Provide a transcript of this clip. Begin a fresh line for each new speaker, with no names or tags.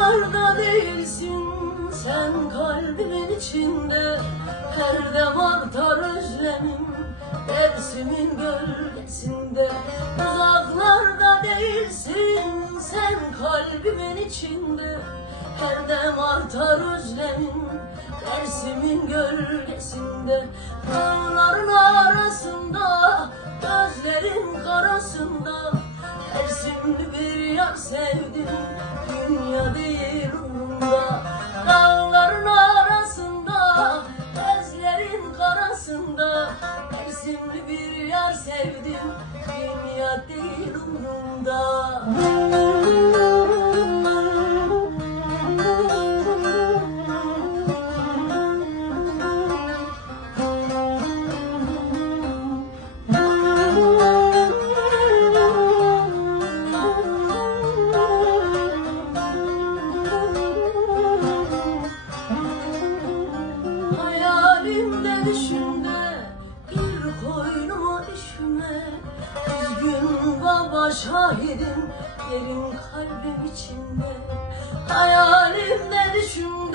Umurumda değilsin sen kalbimin içinde. Her dem artar özlemim Dersimin gölgesinde. Uzaklarda değilsin sen kalbimin içinde. Her dem artar özlemim Dersimin gölgesinde. Dağların arasında Gözlerin karasında. Dersimli bir yar sevdim. Karasında Dersimli bir yar sevdim Dünya değil düşümde Gir düşme Üzgün baba şahidim Yerin kalbim içinde. Hayalimde düşümde